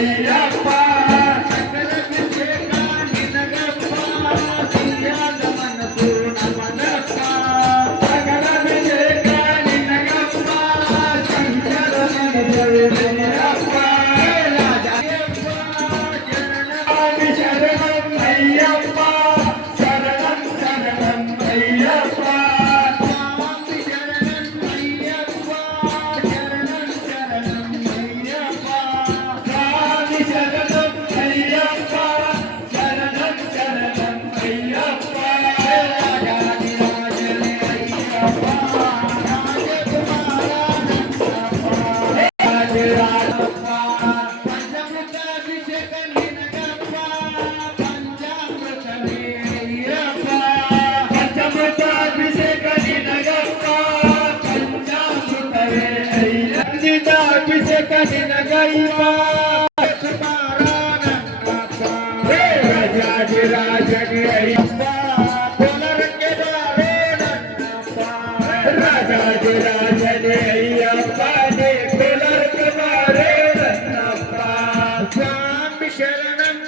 ಅಯ್ಯಪ್ಪ ಸಕಲಭಿಷೇಕ ನಿನಗಪ್ಪ ಸಿಹಿಯಾದ ಮನಸ್ಸು ನಮನಪ್ಪ ಸಕಲಭಿಷೇಕ ನಿನಗಪ್ಪ ಸಿಹಿಯಾದ ಮನಸ್ಸು ನಮನಪ್ಪ ರಾಜಾಯಪ್ಪ ಶರಣಂ ಅಯ್ಯಪ್ಪ ಶರಣಂ ಶರಣಂ ಅಯ್ಯಪ್ಪ ಅಭಿಷೇಕ ನಿನಗಯ್ಯಪ್ಪ ರಾಜಾಧಿರಾಜನೇ ಅಯ್ಯಪ್ಪ ಕೋಲಾರಕ್ಕೆ ಬಾರೋ ನನ್ನಪ್ಪ ರಾಜಾಧಿರಾಜನೇ ಅಯ್ಯಪ್ಪ ಕೋಲಾರಕ್ಕೆ ಬಾರೋ ನನ್ನಪ್ಪ ಸ್ವಾಮಿ ಶರಣಂ